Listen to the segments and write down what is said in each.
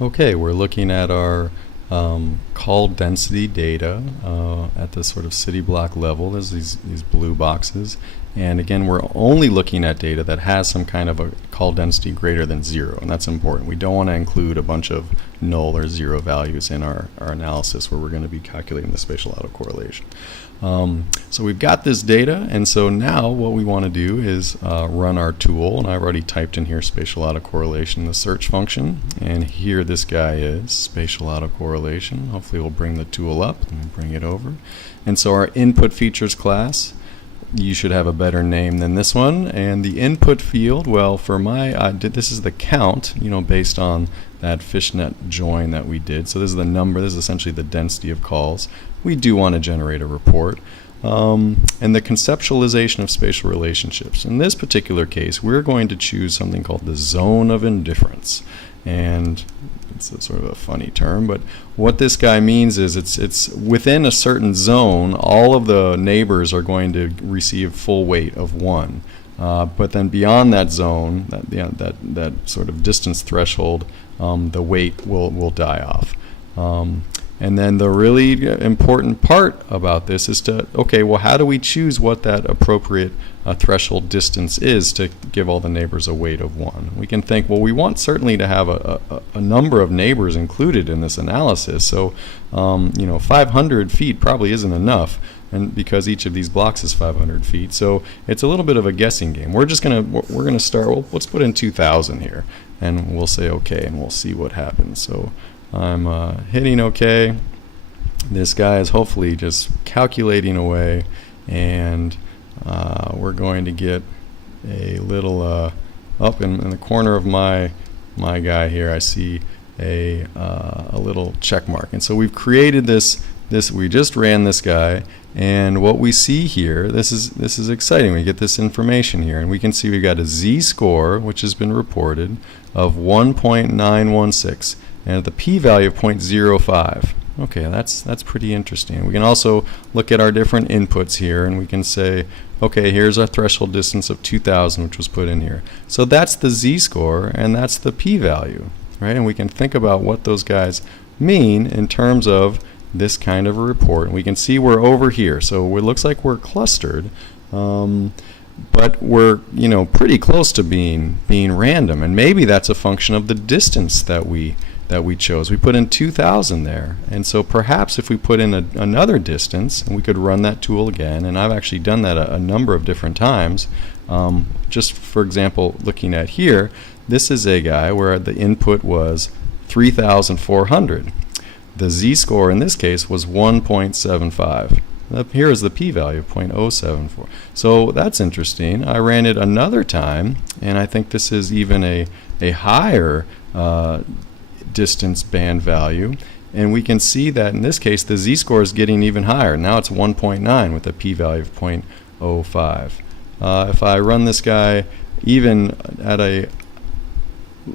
Okay, we're looking at our call density data at the sort of city block level. There's these blue boxes. And again, we're only looking at data that has some kind of a call density greater than 0, and that's important. We don't want to include a bunch of null or 0 values in our analysis where we're going to be calculating the spatial autocorrelation. So we've got this data, and so now what we want to do is run our tool, and I've already typed in here spatial autocorrelation in the search function, and here this guy is, spatial autocorrelation. Hopefully we'll bring the tool up and bring it over. And so our input features class, you should have a better name than this one, and the input field, well, for my, this is the count, based on that fishnet join that we did. So this is the number, this is essentially the density of calls. We do want to generate a report. And the conceptualization of spatial relationships. In this particular case, we're going to choose something called the zone of indifference. And it's a sort of a funny term, but what this guy means is it's within a certain zone, all of the neighbors are going to receive full weight of 1. But then beyond that zone, that sort of distance threshold, the weight will die off. And then the really important part about this is okay, well, how do we choose what that appropriate threshold distance is to give all the neighbors a weight of 1? We can think, well, we want certainly to have a number of neighbors included in this analysis. So, 500 feet probably isn't enough, and because each of these blocks is 500 feet. So it's a little bit of a guessing game. We're gonna start, well, let's put in 2,000 here, and we'll say okay, and we'll see what happens. So I'm hitting OK. This guy is hopefully just calculating away, and we're going to get a little up in the corner of my guy here. I see a little check mark, and so we've created this. We just ran this guy, and what we see here, this is exciting. We get this information here, and we can see we've got a z-score, which has been reported, of 1.916. and at the p-value of 0.05. Okay, that's pretty interesting. We can also look at our different inputs here, and we can say, okay, here's our threshold distance of 2,000, which was put in here. So that's the z-score, and that's the p-value, right? And we can think about what those guys mean in terms of this kind of a report. And we can see we're over here, so it looks like we're clustered, but we're pretty close to being random, and maybe that's a function of the distance that we chose. We put in 2,000 there, and so perhaps if we put in another distance, and we could run that tool again, and I've actually done that a number of different times. Just for example, looking at here, this is a guy where the input was 3,400. The z-score in this case was 1.75. Here is the p-value of 0.074. So that's interesting. I ran it another time, and I think this is even a higher distance band value, and we can see that in this case the z-score is getting even higher. Now it's 1.9 with a p-value of 0.05. If I run this guy even at a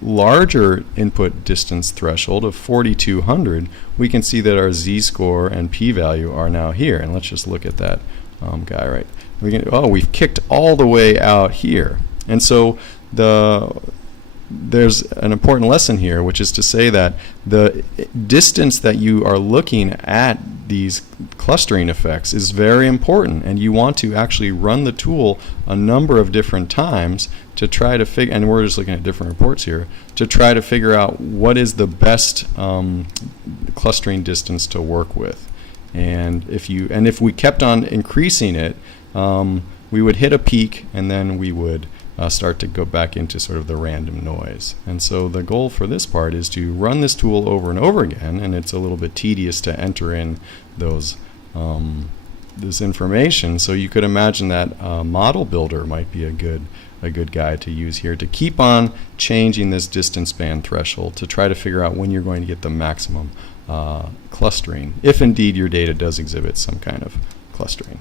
larger input distance threshold of 4,200, we can see that our z-score and p-value are now here. And let's just look at that guy, right? We've kicked all the way out here, and so there's an important lesson here, which is to say that the distance that you are looking at these clustering effects is very important, and you want to actually run the tool a number of different times to try to figure, and we're just looking at different reports here, to try to figure out what is the best clustering distance to work with. And if we kept on increasing it, we would hit a peak, and then we would start to go back into sort of the random noise. And so the goal for this part is to run this tool over and over again, and it's a little bit tedious to enter in those this information. So you could imagine that model builder might be a good guy to use here to keep on changing this distance band threshold to try to figure out when you're going to get the maximum clustering, if indeed your data does exhibit some kind of clustering.